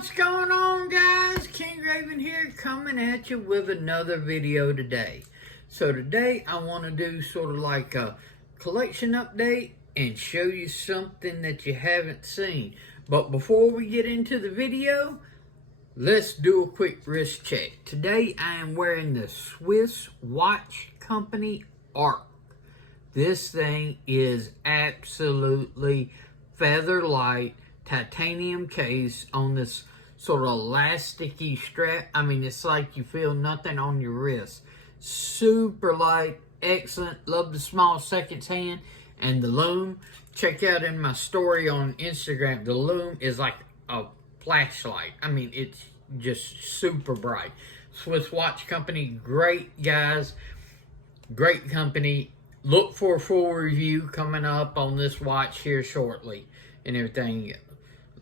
What's going on, guys? King Raven here, coming at you with another video today. So today I want to do sort of like a collection update and show you something that you haven't seen. But before we get into the video, let's do a quick wrist check. Today I am wearing the Swiss watch company Arc. This thing is absolutely feather light, titanium case on this sort of elasticy strap. I mean, it's like you feel nothing on your wrist. Super light, excellent. Love the small seconds hand and the loom. Check out in my story on Instagram, the loom is like a flashlight. I mean, it's just super bright. Swiss watch company, great guys, great company. Look for a full review coming up on this watch here shortly and everything.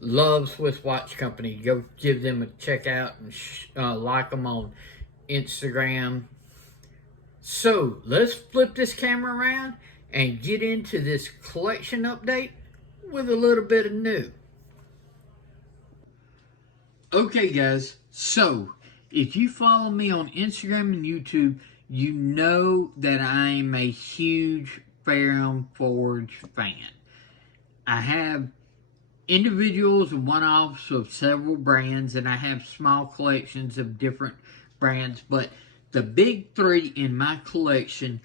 Love Swiss watch company. Go give them a check out and like them on Instagram. So let's flip this camera around and get into this collection update with a little bit of new. Okay, guys, so if you follow me on Instagram and YouTube, you know that I'm a huge Ferrum Forge fan. I have individuals and one-offs of several brands, and I have small collections of different brands, but the big three in my collection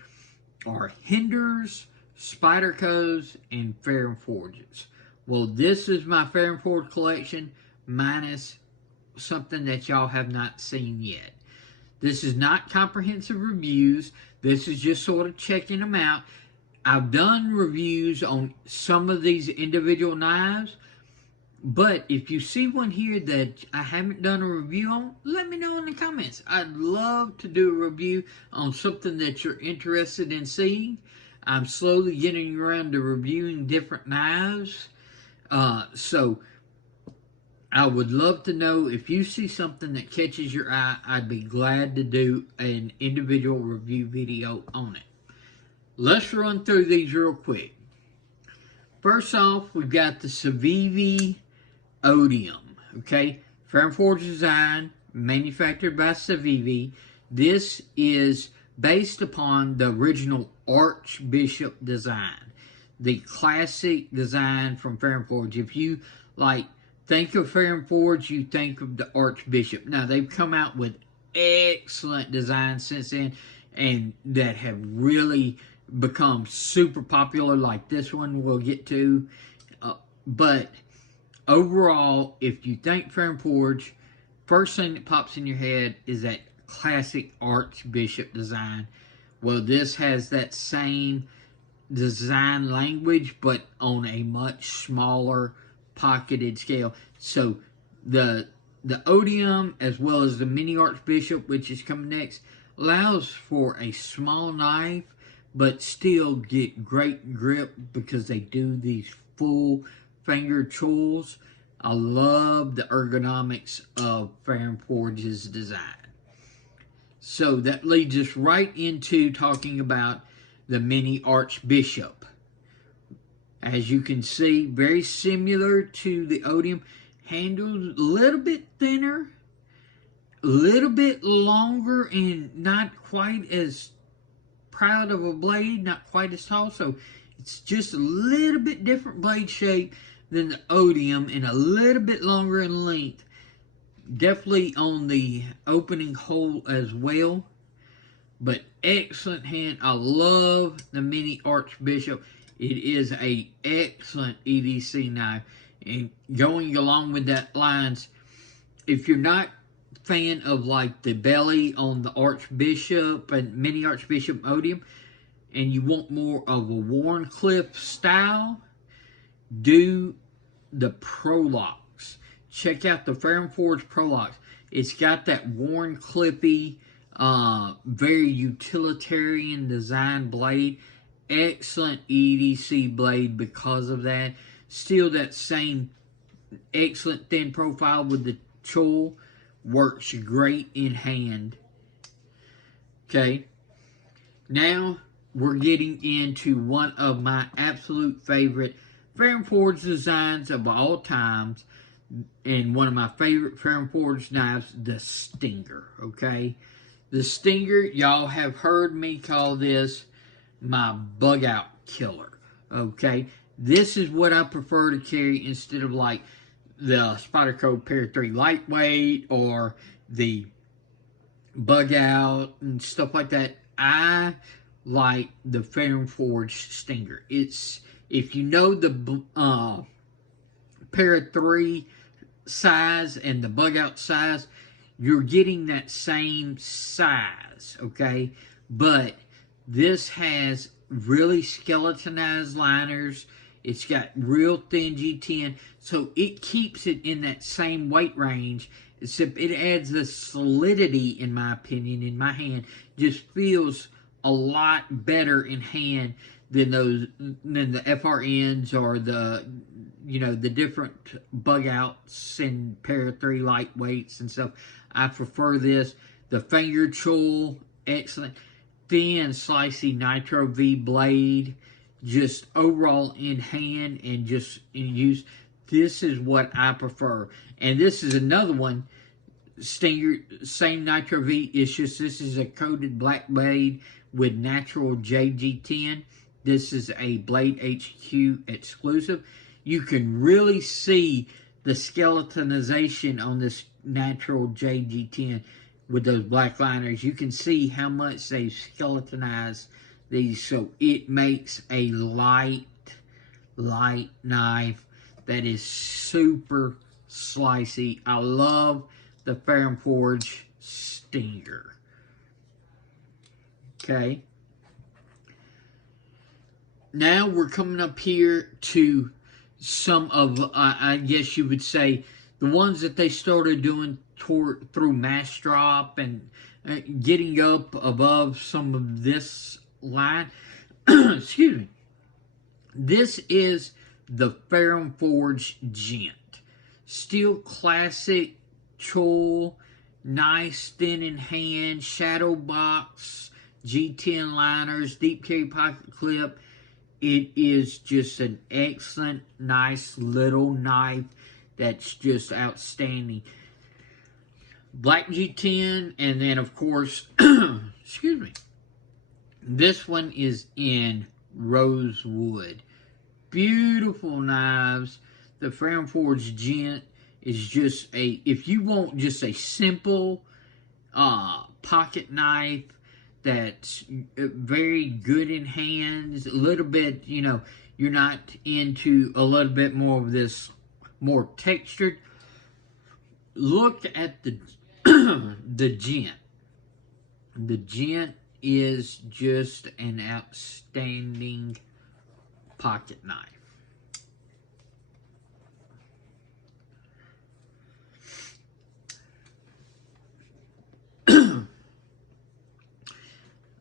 are Hinders, Spyderco's, and Ferrum Forges. Well, this is my Ferrum Forge collection minus something that y'all have not seen yet. This is not comprehensive reviews. This is just sort of checking them out. I've done reviews on some of these individual knives, but if you see one here that I haven't done a review on, let me know in the comments. I'd love to do a review on something that you're interested in seeing. I'm slowly getting around to reviewing different knives. So I would love to know if you see something that catches your eye. I'd be glad to do an individual review video on it. Let's run through these real quick. First off, we've got the Civivi Odium, okay? Ferrum Forge Design, manufactured by Civivi. This is based upon the original Archbishop design, the classic design from Ferrum Forge. If you, think of Ferrum Forge, you think of the Archbishop. Now, they've come out with excellent designs since then, and that have really become super popular, like this one we'll get to. But overall, if you think Ferrum Forge, first thing that pops in your head is that classic Archbishop design. Well, this has that same design language, but on a much smaller pocketed scale. So the Odium, as well as the mini Archbishop, which is coming next, allows for a small knife but still get great grip because they do these full finger chulls. I love the ergonomics of Ferrum Forge's design. So that leads us right into talking about the mini Archbishop. As you can see, very similar to the Odium. Handles a little bit thinner, a little bit longer, and not quite as proud of a blade, not quite as tall. So it's just a little bit different blade shape than the Odium and a little bit longer in length. Definitely on the opening hole as well. But excellent hand. I love the mini Archbishop. It is a excellent EDC knife. And going along with that lines, if you're not a fan of the belly on the Archbishop and mini Archbishop Odium, and you want more of a Wharncliffe style, do the Prolocks. Check out the Ferrum Forge Prolocks. It's got that Wharncliffe-y, very utilitarian design blade. Excellent EDC blade because of that. Still that same excellent thin profile with the chul. Works great in hand. Okay. Now we're getting into one of my absolute favorite Ferrum Forge designs of all times. and one of my favorite Ferrum Forge knives, the Stinger, okay? The Stinger, y'all have heard me call this my bug out killer, okay? This is what I prefer to carry instead of like the Spyderco Para 3 Lightweight or the bug out and stuff like that. I like the Ferrum Forge Stinger. It's, if you know the Para 3 size and the bug out size, you're getting that same size, okay? But this has really skeletonized liners. It's got real thin G10, so it keeps it in that same weight range, except it adds the solidity, in my opinion, in my hand. Just feels a lot better in hand than the FRNs or the, you know, the different bug outs and Para 3 lightweights and stuff. I prefer this. The finger tool, excellent. Thin, slicey Nitro V blade, just overall in hand and just in use. This is what I prefer. And this is another one, Stinger, same Nitro V. It's just this is a coated black blade with natural JG10. This is a Blade HQ exclusive. You can really see the skeletonization on this natural JG10 with those black liners. You can see how much they've skeletonized these, so it makes a light knife that is super slicey. I love the Ferrum Forge Stinger. Okay. Now we're coming up here to some of, I guess you would say, the ones that they started doing through mass drop and getting up above some of this line. Excuse me. This is the Ferrum Forge Gent. Still classic tool, nice thin in hand, shadow box, G10 liners, deep carry pocket clip. It is just an excellent, nice little knife that's just outstanding. Black G10, and then of course, excuse me, this one is in rosewood. Beautiful knives. The Ferrum Forge Gent is just a, if you want just a simple pocket knife that's very good in hands, a little bit, you know, you're not into a little bit more of this more textured, look at the the Gent. The Gent is just an outstanding pocket knife.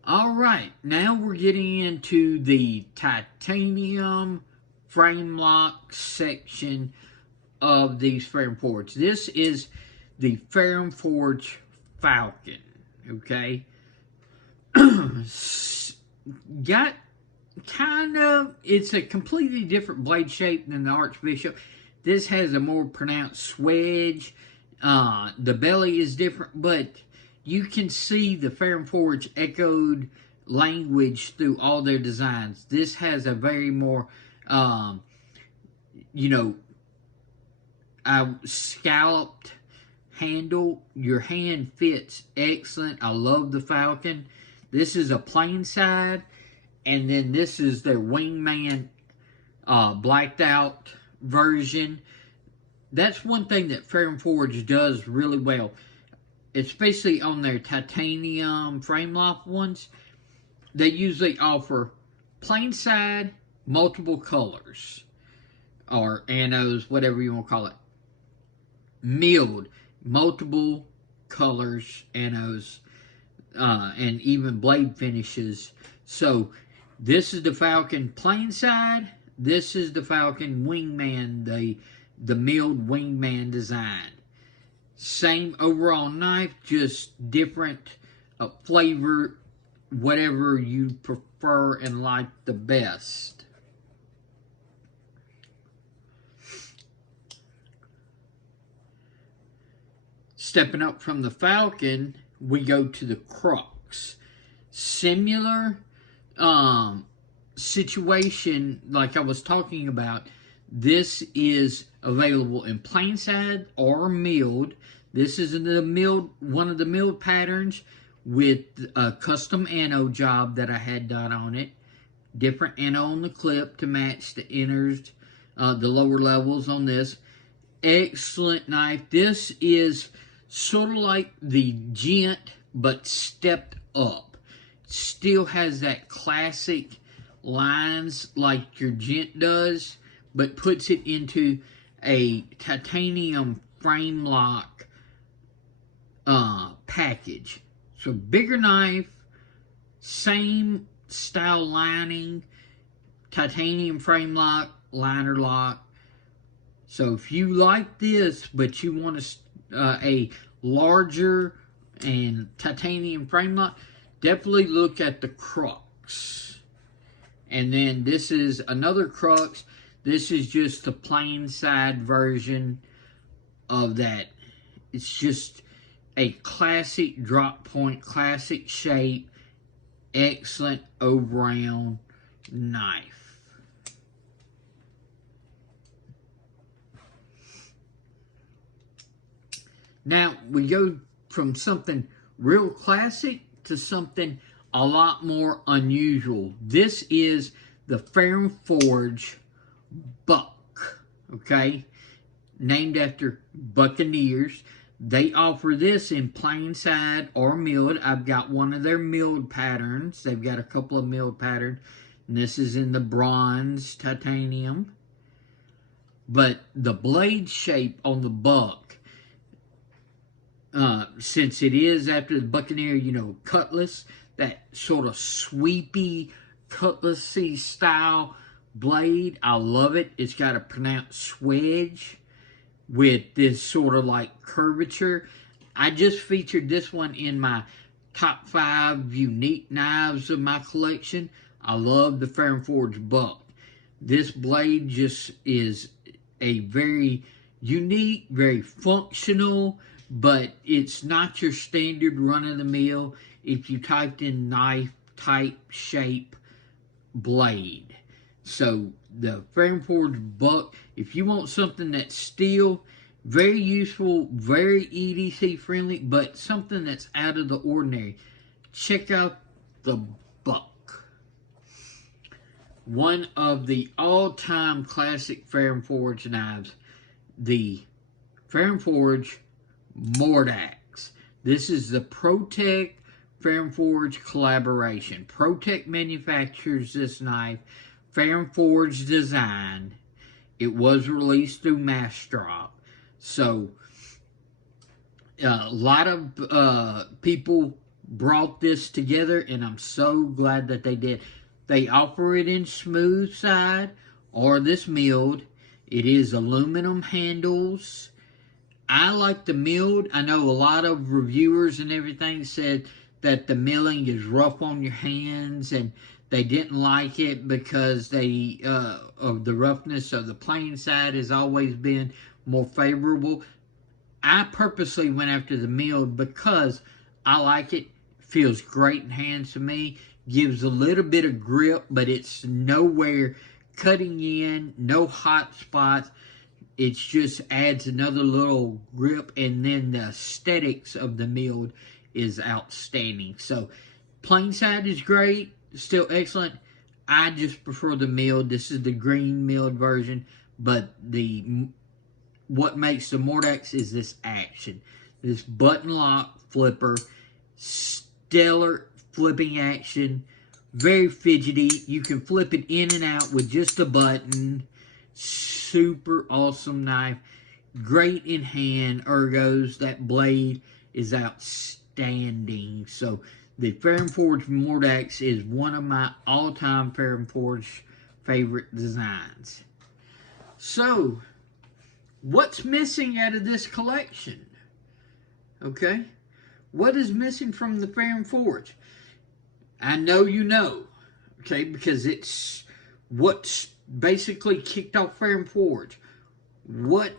All right, now we're getting into the titanium frame lock section of these Ferrum Forge. This is the Ferrum Forge Falcon, okay? Got kind of, it's a completely different blade shape than the Archbishop. This has a more pronounced swedge. The belly is different, but you can see the Ferrum Forge echoed language through all their designs. This has a very more, you know, scalloped handle. Your hand fits excellent. I love the Falcon. This is a plain side, and then this is their wingman blacked out version. That's one thing that Ferrum Forge does really well, especially on their titanium frame lock ones. They usually offer plain side, multiple colors, or anodes, whatever you want to call it. Milled, multiple colors, anodes, and even blade finishes. So this is the Falcon plain side. This is the Falcon wingman, the milled wingman design. Same overall knife, just different flavor, whatever you prefer and like the best. stepping up from the Falcon, we go to the Crux. Similar situation like I was talking about. This is available in plain side or milled. This is the milled, one of the milled patterns with a custom anno job that I had done on it. Different anno on the clip to match the inners, the lower levels on this. Excellent knife. This is sort of like the Gent, but stepped up. Still has that classic lines like your Gent does, but puts it into a titanium frame lock package. So bigger knife, same style lining, titanium frame lock, liner lock. So if you like this, but you want a larger and titanium frame lock, definitely look at the Crux. And then this is another Crux. This is just the plain side version of that. It's just a classic drop point, classic shape, excellent O-round knife. Now we go from something real classic to something a lot more unusual. This is the Ferrum Forge Buck, okay? Named after Buccaneers. They offer this in plain side or milled. I've got one of their milled patterns. They've got a couple of milled patterns. And this is in the bronze titanium. But the blade shape on the Buck, since it is after the Buccaneer, you know, cutlass, that sort of sweepy, cutlassy style blade, I love it. It's got a pronounced swedge with this sort of like curvature. I just featured this one in my top 5 unique knives of my collection. I love the Ferrum Forge Buck. This blade just is a very unique, very functional, but it's not your standard run-of-the-mill if you typed in knife type shape blade. So the Ferrum Forge Buck, if you want something that's steel, very useful, very EDC friendly, but something that's out of the ordinary, check out the Buck. One of the all-time classic Ferrum Forge knives, the Ferrum Forge Mordax. This is the ProTech Ferrum Forge collaboration. ProTech manufactures this knife. Ferrum Forge Design. It was released through Mastrop. So, a lot of people brought this together, and I'm so glad that they did. They offer it in smooth side or this milled. It is aluminum handles. I like the milled. I know a lot of reviewers and everything said that the milling is rough on your hands, and they didn't like it because they of the roughness of the plain side has always been more favorable. I purposely went after the milled because I like it. Feels great in hands to me. Gives a little bit of grip, but it's nowhere cutting in. No hot spots. It just adds another little grip, and then the aesthetics of the milled is outstanding. So, plain side is great, still excellent. I just prefer the milled. This is the green milled version, but what makes the Mordax is this action. This button lock flipper, stellar flipping action, very fidgety. You can flip it in and out with just a button. Super awesome knife. Great in hand. Ergos. That blade is outstanding. So the Ferrum Forge Mordax is one of my all-time Ferrum Forge favorite designs. So, what's missing out of this collection? Okay? What is missing from the Ferrum Forge? I know you know. Okay? Because it's what's basically kicked off Ferrum Forge. What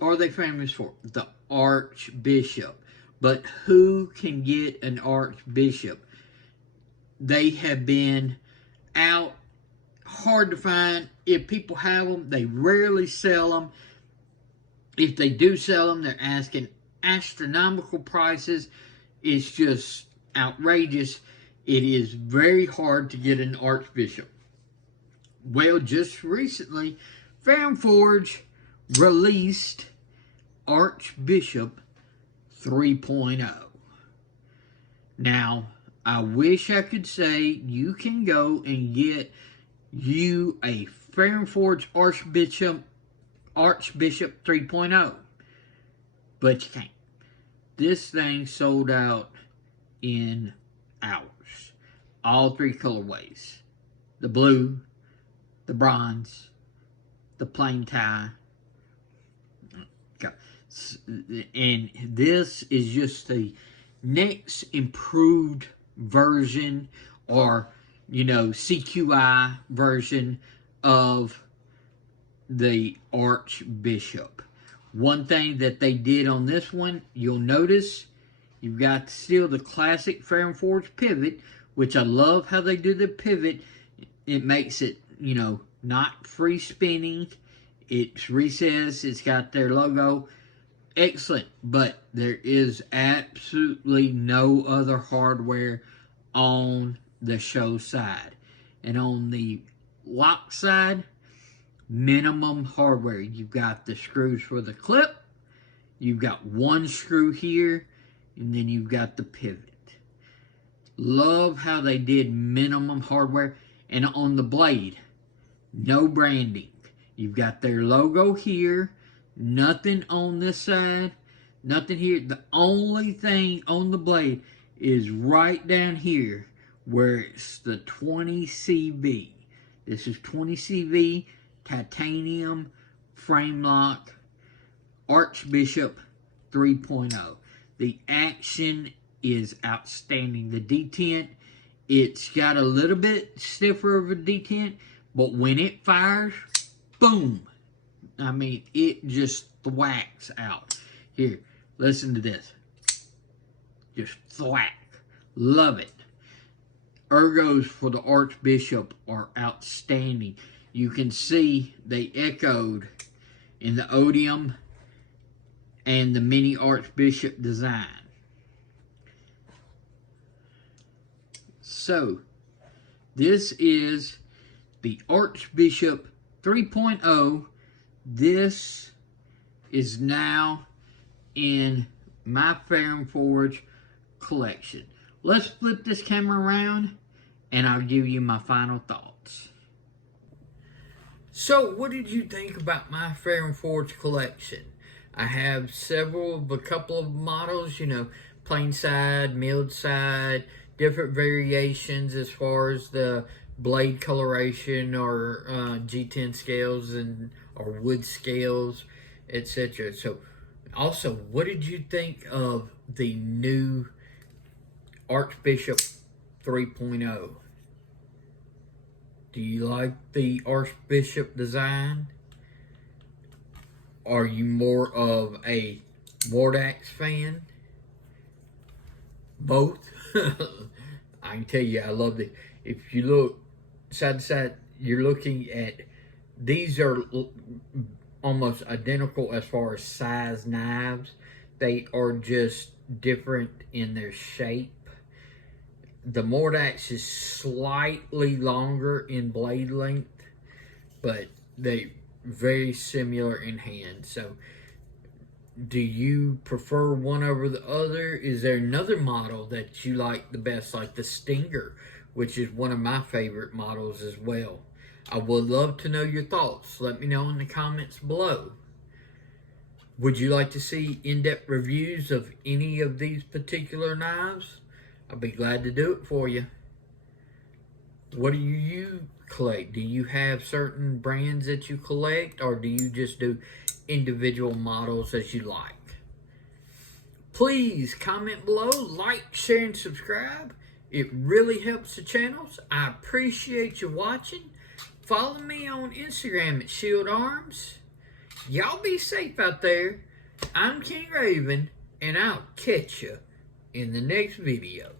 are they famous for? The Archbishop. But who can get an Archbishop? They have been out, hard to find. If people have them, they rarely sell them. If they do sell them, they're asking astronomical prices. It's just outrageous. It is very hard to get an Archbishop. Well, just recently, Ferrum Forge released Archbishop 3.0. Now, I wish I could say you can go and get you a Ferrum Forge Archbishop 3.0, but you can't. This thing sold out in hours. All three colorways: the blue, the bronze, the plain tie. And this is just the next improved version, or CQI version of the Archbishop. One thing that they did on this one, you'll notice you've got still the classic Ferrum Forge pivot, which I love how they do the pivot. It makes it, not free spinning. It's recessed. It's got their logo. Excellent. But there is absolutely no other hardware on the show side. And on the lock side, minimum hardware. You've got the screws for the clip. You've got one screw here. And then you've got the pivot. Love how they did minimum hardware. And on the blade, no branding. You've got their logo here. Nothing on this side. Nothing here. The only thing on the blade is right down here where it's the 20 CV. This is 20 CV titanium frame lock Archbishop 3.0. The action is outstanding. The detent, it's got a little bit stiffer of a detent, but when it fires, boom. I mean, it just thwacks out. Here, listen to this. Just thwack. Love it. Ergos for the Archbishop are outstanding. You can see they echoed in the Odium and the mini Archbishop design. So, this is the Archbishop 3.0. This is now in My Ferrum Forge Collection. Let's flip this camera around and I'll give you my final thoughts. So, what did you think about My Ferrum Forge Collection? I have a couple of models, plain side, milled side, different variations as far as the blade coloration or G10 scales or wood scales, etc. So, also, what did you think of the new Archbishop 3.0? Do you like the Archbishop design? Are you more of a Mordax fan? Both? I can tell you, I love it. If you look side to side, you're looking at, these are almost identical as far as size knives. They are just different in their shape. The Mordax is slightly longer in blade length, but they very similar in hand. So, do you prefer one over the other? Is there another model that you like the best, like the Stinger, which is one of my favorite models as well? I would love to know your thoughts. Let me know in the comments below. Would you like to see in-depth reviews of any of these particular knives? I'll be glad to do it for you. What do you collect? Do you have certain brands that you collect, or do you just do individual models as you like? Please comment below, like, share, and subscribe. It really helps the channels. I appreciate you watching. Follow me on Instagram at Shield Arms. Y'all be safe out there. I'm King Raven, and I'll catch you in the next video.